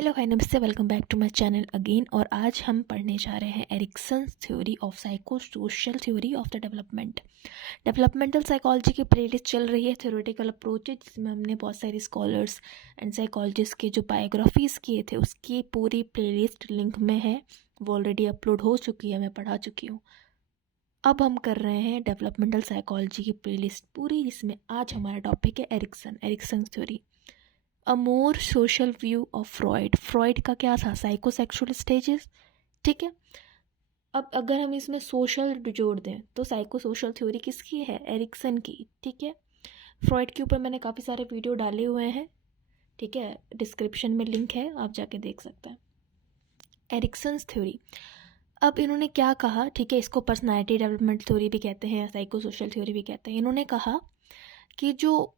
Hello hi नमस्ते, welcome back to my channel again. और आज हम पढ़ने जा रहे हैं Erikson's theory of psycho social theory of the development. Developmental psychology की प्लेलिस्ट चल रही है थ्योरेटिकल अप्रोचेज, जिसमें हमने बहुत सारे स्कॉलर्स एंड साइकोलॉजिस्ट के जो बायोग्राफीज़ किए थे उसकी पूरी प्लेलिस्ट लिंक में है। वो ऑलरेडी अपलोड हो चुकी है, मैं पढ़ा चुकी हूँ। अब हम कर रहे हैं डेवलपमेंटल साइकोलॉजी की प्लेलिस्ट पूरी, जिसमें आज हमारा टॉपिक है Erikson's theory, a more social view of Freud का क्या था, साइकोसेक्सुअल स्टेजेस। ठीक है, अब अगर हम इसमें सोशल जोड़ दें तो साइको सोशल थ्योरी किसकी है, एरिक्सन की। ठीक है, फ्रॉइड के ऊपर मैंने काफ़ी सारे वीडियो डाले हुए हैं, ठीक है, डिस्क्रिप्शन में लिंक है, आप जाके देख सकते हैं। एरिक्सन्स थ्योरी, अब इन्होंने क्या कहा, ठीक है, इसको पर्सनालिटी डेवलपमेंट थ्योरी भी कहते हैं, साइको सोशल थ्योरी भी कहते हैं। इन्होंने कहा कि जो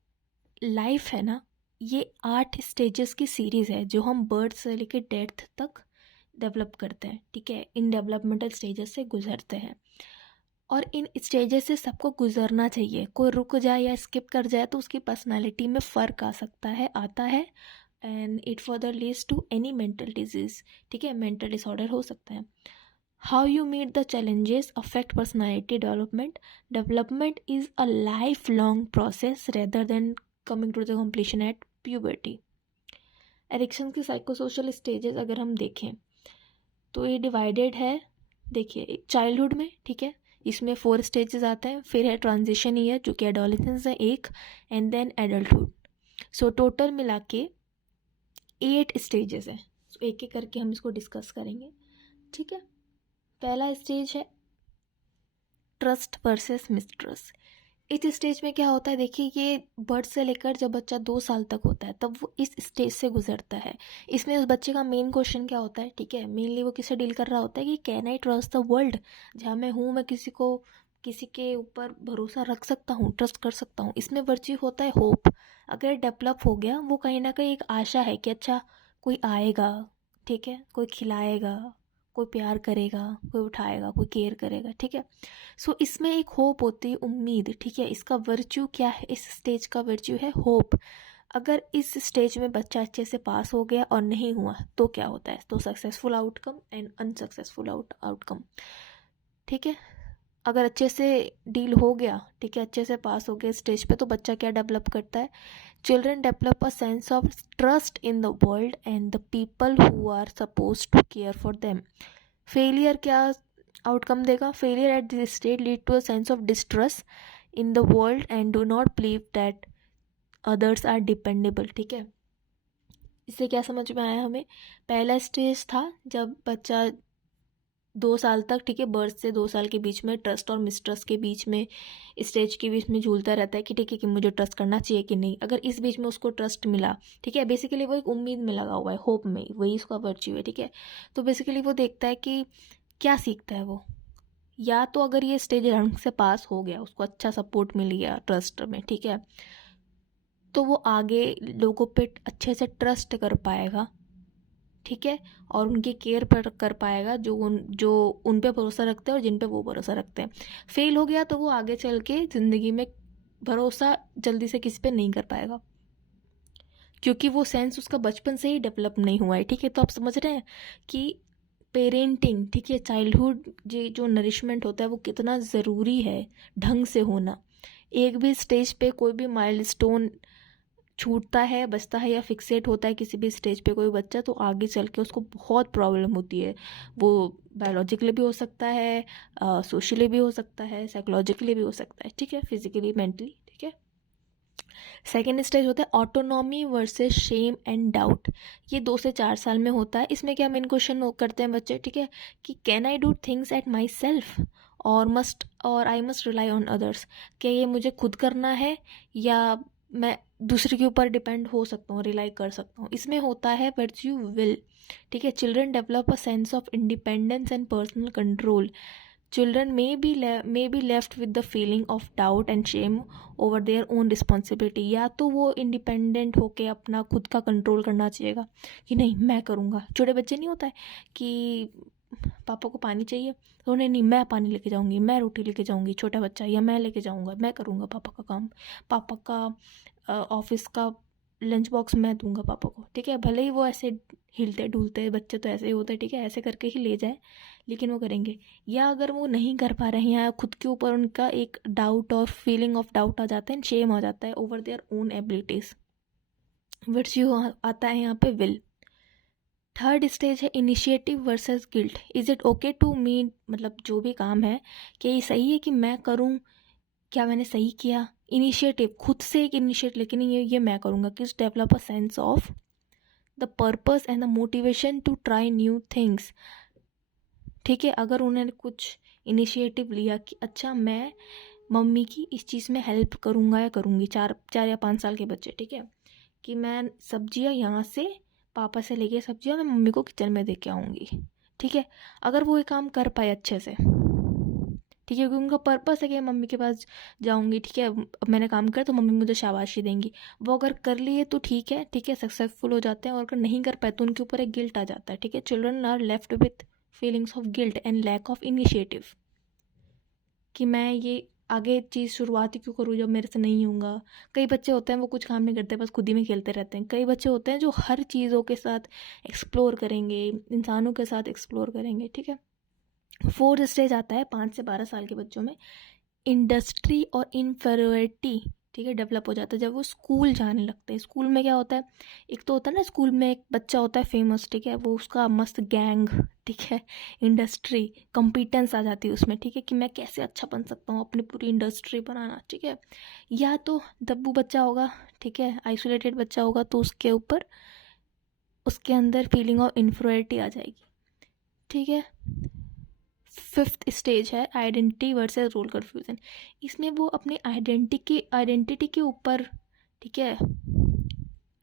लाइफ है ना, ये 8 स्टेजेस की सीरीज़ है जो हम बर्थ से लेकर डेथ तक डेवलप करते हैं। ठीक है, इन डेवलपमेंटल स्टेजेस से गुजरते हैं और इन स्टेजेस से सबको गुजरना चाहिए। कोई रुक जाए या स्किप कर जाए तो उसकी पर्सनालिटी में फ़र्क आ सकता है, आता है, and it further leads to any mental disease. ठीक है, मेंटल डिसऑर्डर हो सकता है। How you meet the challenges affect personality development. Development is a life long process rather than coming to the completion at puberty. Erikson की psychosocial stages अगर हम देखें तो ये डिवाइडेड है। देखिए, चाइल्डहुड में, ठीक है, इसमें 4 स्टेजेस आते हैं, फिर है ट्रांजिशन ईयर जो कि एडोलेसेंस है एक, and then adulthood. So total मिला के 8 स्टेजेस हैं। सो एक एक करके हम इसको डिस्कस करेंगे। ठीक है, पहला स्टेज है ट्रस्ट वर्सेस मिसट्रस्ट। इस स्टेज में क्या होता है, देखिए, ये बर्थ से लेकर जब बच्चा 2 साल तक होता है तब वो इस स्टेज से गुजरता है। इसमें उस बच्चे का मेन क्वेश्चन क्या होता है, ठीक है, मेनली वो किससे डील कर रहा होता है कि can I trust the world. जहाँ मैं हूँ, मैं किसी के ऊपर भरोसा रख सकता हूँ, ट्रस्ट कर सकता हूँ। इसमें वर्च्यू होता है होप। अगर डेवलप हो गया, वो कहीं ना कहीं एक आशा है कि अच्छा कोई आएगा, ठीक है, कोई खिलाएगा, कोई प्यार करेगा, कोई उठाएगा, कोई केयर करेगा। ठीक है, सो इसमें एक होप होती है, उम्मीद। ठीक है, इसका वर्च्यू क्या है, इस स्टेज का वर्च्यू है होप। अगर इस स्टेज में बच्चा अच्छे से पास हो गया और नहीं हुआ तो क्या होता है, तो successful outcome and unsuccessful outcome. ठीक है, अगर अच्छे से डील हो गया, ठीक है, अच्छे से पास हो गया स्टेज पे, तो बच्चा क्या डेवलप करता है, children develop a sense of trust in the world and the people who are suppose to care for them. Failure क्या आउटकम देगा, failure at this stage lead to a sense of distrust in the world and do not believe that others are dependable. ठीक है, इससे क्या समझ में आया हमें, पहला स्टेज था जब बच्चा 2 साल तक, ठीक है, बर्थ से 2 साल के बीच में ट्रस्ट और मिसट्रस्ट के बीच में, स्टेज के बीच में झूलता रहता है कि ठीक है कि मुझे ट्रस्ट करना चाहिए कि नहीं। अगर इस बीच में उसको ट्रस्ट मिला, ठीक है, बेसिकली वो एक उम्मीद में लगा हुआ है, होप में, वही उसका वर्च्यू है। ठीक है, तो बेसिकली वो देखता है कि क्या सीखता है वो, या तो अगर ये स्टेज ढंग से पास हो गया, उसको अच्छा सपोर्ट मिल गया ट्रस्ट में, ठीक है, तो वो आगे लोगों पे अच्छे से ट्रस्ट कर पाएगा। ठीक है, और उनकी केयर पर कर पाएगा जो उन पे भरोसा रखते हैं और जिन पे वो भरोसा रखते हैं। फेल हो गया तो वो आगे चल के ज़िंदगी में भरोसा जल्दी से किसी पे नहीं कर पाएगा, क्योंकि वो सेंस उसका बचपन से ही डेवलप नहीं हुआ है। ठीक है, तो आप समझ रहे हैं कि पेरेंटिंग, ठीक है, चाइल्डहुड जो नरिशमेंट होता है वो कितना ज़रूरी है, ढंग से होना। एक भी स्टेज पे कोई भी माइलस्टोन छूटता है, बचता है या फिक्सेट होता है किसी भी स्टेज पे कोई बच्चा, तो आगे चल के उसको बहुत प्रॉब्लम होती है। वो बायोलॉजिकली भी हो सकता है, सोशली भी हो सकता है, साइकोलॉजिकली भी हो सकता है, ठीक है, फिजिकली, मेंटली। ठीक है, सेकेंड स्टेज होता है autonomy versus shame and doubt. ये 2 से 4 साल में होता है। इसमें क्या मेन क्वेश्चन करते हैं बच्चे, ठीक है, कि can I do things at myself और I must rely on others. क्या ये मुझे खुद करना है या मैं दूसरे के ऊपर डिपेंड हो सकता हूँ, रिलाई कर सकता हूँ। इसमें होता है वर्च्यू विल। ठीक है, children develop a sense of independence and personal control. Children may be left with the feeling of doubt and shame over their own responsibility। या तो वो इंडिपेंडेंट होके अपना खुद का कंट्रोल करना चाहिएगा कि नहीं मैं करूँगा। छोटे बच्चे नहीं होता है कि पापा को पानी चाहिए तो उन्हें नहीं, मैं पानी लेके जाऊँगी, मैं रोटी लेके जाऊँगी, छोटा बच्चा, या मैं लेके जाऊँगा, मैं करूँगा पापा का काम, पापा का ऑफिस का लंच बॉक्स मैं दूंगा पापा को। ठीक है, भले ही वो ऐसे हिलते डुलते बच्चे तो ऐसे ही होते हैं, ठीक है, ऐसे करके ही ले जाए, लेकिन वो करेंगे। या अगर वो नहीं कर पा रहे हैं या खुद के ऊपर उनका एक डाउट और फीलिंग ऑफ डाउट आ जाता है, शेम आ जाता है over their own abilities, virtue आता है यहाँ पे विल। थर्ड स्टेज है initiative versus guilt. Is it okay to me, मतलब जो भी काम है क्या ये सही है कि मैं करूँ, क्या मैंने सही किया। इनिशिएटिव, खुद से एक इनिशिएटिव, लेकिन ये मैं करूँगा, kids develop a sense of the purpose and the motivation to try new things. ठीक है, अगर उन्होंने कुछ इनिशिएटिव लिया कि अच्छा मैं मम्मी की इस चीज़ में हेल्प करूँगा या करूँगी, 4 या 5 साल के बच्चे, ठीक है, कि मैं सब्जियां यहाँ से पापा से लेके सब्जियां मैं मम्मी को किचन में दे के आऊँगी, ठीक है, अगर वो ये काम कर पाए अच्छे से, ठीक है, क्योंकि उनका पर्पस है कि मम्मी के पास जाऊँगी, ठीक है, अब मैंने काम किया तो मम्मी मुझे शाबाशी देंगी, वो अगर कर लिए तो ठीक है, ठीक है, सक्सेसफुल हो जाते हैं, और अगर नहीं कर पाए तो उनके ऊपर एक गिल्ट आ जाता है, ठीक है। Children are left with feelings of guilt and lack of initiative, कि मैं ये आगे चीज़ शुरुआत ही क्यों करूँ जब मेरे से नहीं होगा। कई बच्चे होते हैं वो कुछ काम नहीं करते, बस खुद ही में खेलते रहते हैं। कई बच्चे होते हैं जो हर चीज़ों के साथ एक्सप्लोर करेंगे, इंसानों के साथ एक्सप्लोर करेंगे, ठीक है। फोर्थ स्टेज आता है 5 से 12 साल के बच्चों में, इंडस्ट्री और इन्फेरियोरिटी, ठीक है, डेवलप हो जाता है जब वो स्कूल जाने लगते हैं। स्कूल में क्या होता है, एक तो होता है ना, स्कूल में एक बच्चा होता है फेमस, ठीक है, वो उसका मस्त गैंग, ठीक है, इंडस्ट्री कॉम्पिटेंस आ जाती है उसमें, ठीक है, कि मैं कैसे अच्छा बन सकता हूँ, अपनी पूरी इंडस्ट्री बनाना, ठीक है। या तो दब्बू बच्चा होगा, ठीक है, आइसोलेटेड बच्चा होगा, तो उसके ऊपर उसके अंदर फीलिंग ऑफ इन्फेरियोरिटी आ जाएगी, ठीक है। फिफ्थ स्टेज है आइडेंटिटी वर्सेस रोल कन्फ्यूजन। इसमें वो अपनी आइडेंटिटी के ऊपर, ठीक है,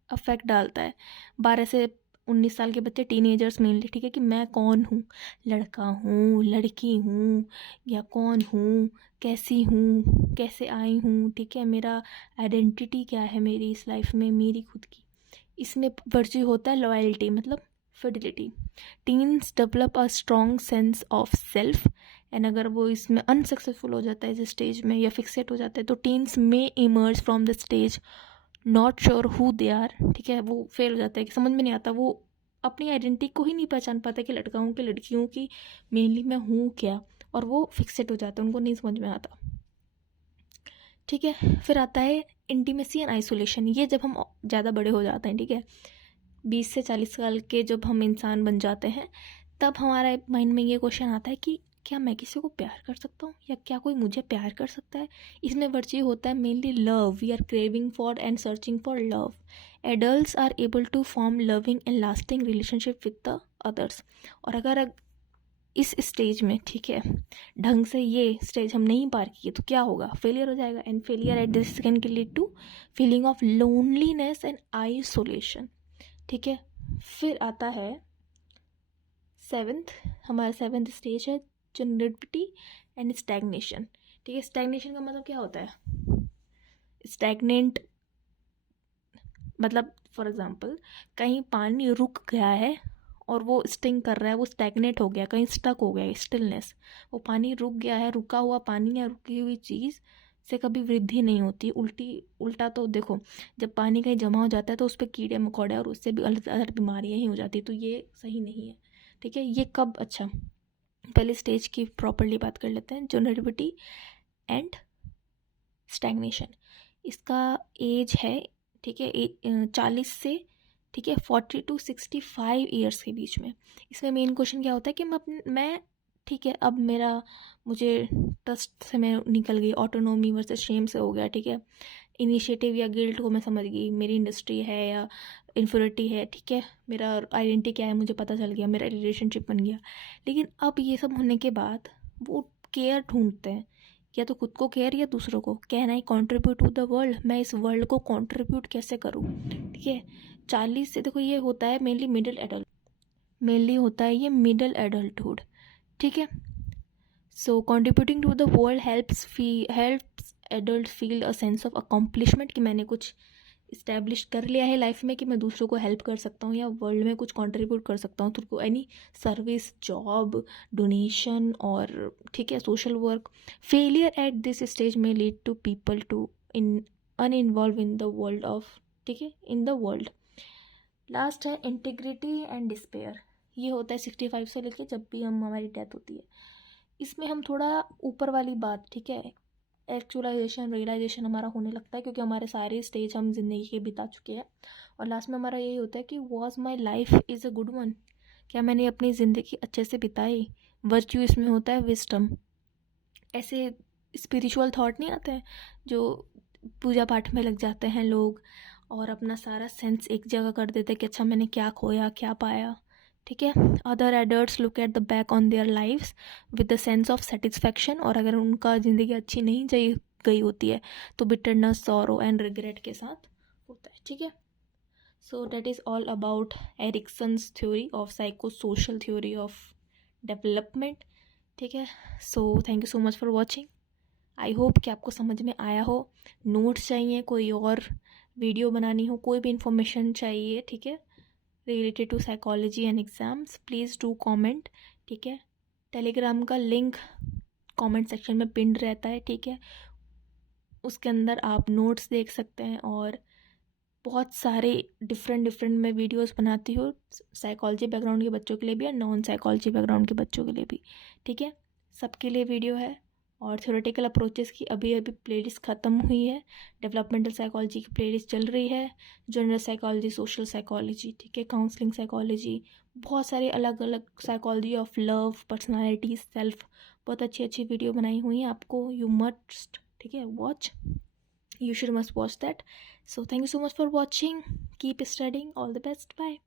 अफेक्ट डालता है। 12 से 19 साल के बच्चे, टीनेजर्स मेनली, ठीक है, कि मैं कौन हूँ, लड़का हूँ, लड़की हूँ, या कौन हूँ, कैसी हूँ, कैसे आई हूँ, ठीक है, मेरा आइडेंटिटी क्या है मेरी इस लाइफ में, मेरी खुद की। इसमें वर्च्यू होता है लॉयल्टी, मतलब fidelity. Teens develop a strong sense of self, and अगर वो इसमें अनसक्सेसफुल हो जाता है इस स्टेज में या फिक्सेट हो जाता है, तो टीन्स में emerge from the stage not sure who they are, ठीक है, वो फेल हो जाता है कि समझ में नहीं आता, वो अपनी आइडेंटिटी को ही नहीं पहचान पाता कि लड़का हूँ कि लड़की हूँ, कि मेनली मैं हूँ क्या, और वो फिक्सेट हो जाता है, उनको नहीं समझ में आता, ठीक है। फिर आता है इंटीमेसी एंड आइसोलेशन। ये जब हम ज़्यादा बड़े हो जाते हैं, ठीक है, 20 से 40 साल के जब हम इंसान बन जाते हैं, तब हमारा माइंड में ये क्वेश्चन आता है कि क्या मैं किसी को प्यार कर सकता हूँ, या क्या कोई मुझे प्यार कर सकता है। इसमें वर्च्यू होता है mainly love, we are craving for and searching for love. Adults are able to form loving and lasting relationship with the others. और अगर इस स्टेज में, ठीक है, ढंग से ये स्टेज हम नहीं पार किए तो क्या होगा, फेलियर हो जाएगा, and failure at this can lead to feeling of loneliness and isolation, ठीक है। फिर आता है हमारा सेवेंथ स्टेज है जनरेटिविटी एंड स्टैग्नेशन, ठीक है। स्टैग्नेशन का मतलब क्या होता है, स्टैग्नेंट मतलब फॉर एग्जांपल कहीं पानी रुक गया है और वो स्टिंग कर रहा है, वो स्टैग्नेट हो गया, कहीं स्टक हो गया, स्टिलनेस, वो पानी रुक गया है, रुका हुआ पानी या रुकी हुई चीज़ से कभी वृद्धि नहीं होती। उल्टा तो देखो, जब पानी कहीं जमा हो जाता है तो उस पर कीड़े मकोड़े और उससे भी अलग अलग बीमारियाँ ही हो जाती, तो ये सही नहीं है, ठीक है। ये कब, अच्छा पहले स्टेज की प्रॉपरली बात कर लेते हैं, जनरेटिविटी एंड स्टैग्नेशन। इसका एज है, ठीक है, 40 से, ठीक है, 40 to 65 ईयर्स के बीच में। इसमें मेन क्वेश्चन क्या होता है कि मैं ठीक है, अब मुझे ट्रस्ट से मैं निकल गई, ऑटोनोमी वर्सेस शेम से हो गया, ठीक है, इनिशिएटिव या गिल्ट को मैं समझ गई, मेरी इंडस्ट्री है या इन्फ्योरिटी है, ठीक है, मेरा आइडेंटिटी क्या है मुझे पता चल गया, मेरा रिलेशनशिप बन गया। लेकिन अब ये सब होने के बाद वो केयर ढूंढते हैं, या तो खुद को केयर या दूसरों को। Can I contribute to the world, मैं इस वर्ल्ड को कॉन्ट्रीब्यूट कैसे करूँ, ठीक है। 40 से देखो ये होता है मेनली होता है ये मिडल एडल्टहुड, ठीक है। So contributing to the world helps adult feel a sense of accomplishment, कि मैंने कुछ इस्टेब्लिश कर लिया है लाइफ में, कि मैं दूसरों को हेल्प कर सकता हूँ या वर्ल्ड में कुछ कंट्रीब्यूट कर सकता हूँ through any service, job, donation, और ठीक है, social work. Failure at this stage में lead to people to uninvolve in the world of, ठीक है, इन द वर्ल्ड, लास्ट है इंटीग्रिटी एंड डिस्पेयर। ये होता है 65 से लेके जब भी हमारी डेथ होती है। इसमें हम थोड़ा ऊपर वाली बात, ठीक है, एक्चुअलाइजेशन रियलाइजेशन हमारा होने लगता है, क्योंकि हमारे सारे स्टेज हम जिंदगी के बिता चुके हैं और लास्ट में हमारा यही होता है कि was my life is a good one, क्या मैंने अपनी ज़िंदगी अच्छे से बिताई। वर्च्यू इसमें होता है विजडम। ऐसे स्पिरिचुअल थॉट नहीं आते हैं जो पूजा पाठ में लग जाते हैं लोग और अपना सारा सेंस एक जगह कर देते हैं कि अच्छा मैंने क्या खोया क्या पाया, ठीक है। Other adults look at the back on their lives with the sense of satisfaction, और अगर उनका ज़िंदगी अच्छी नहीं गई होती है तो बिटरनेस, सॉरो एंड रिग्रेट के साथ होता है, ठीक है। So that is all about Erikson's theory of psycho social theory of development, ठीक है। So thank you so much for watching. I hope कि आपको समझ में आया हो। नोट्स चाहिए, कोई और वीडियो बनानी हो, कोई भी इंफॉर्मेशन चाहिए, ठीक है, related to psychology and exams, please do comment, ठीक है। टेलीग्राम का लिंक कमेंट सेक्शन में पिन रहता है, ठीक है। उसके अंदर आप नोट्स देख सकते हैं और बहुत सारे डिफरेंट मैं वीडियोस बनाती हूँ साइकोलॉजी बैकग्राउंड के बच्चों के लिए भी और नॉन साइकोलॉजी बैकग्राउंड के बच्चों के लिए भी, ठीक है। सबके लिए वीडियो है। और थ्योरेटिकल अप्रोचेस की अभी अभी प्लेलिस्ट ख़त्म हुई है। डेवलपमेंटल साइकोलॉजी की प्लेलिस्ट चल रही है, जनरल साइकोलॉजी, सोशल साइकोलॉजी, ठीक है, काउंसलिंग साइकोलॉजी, बहुत सारे अलग अलग psychology of love, personality, self, बहुत अच्छी अच्छी वीडियो बनाई हुई हैं आपको। यू मस्ट, ठीक है, watch, you should must watch that. So thank you so much for watching. Keep studying. All the best. Bye.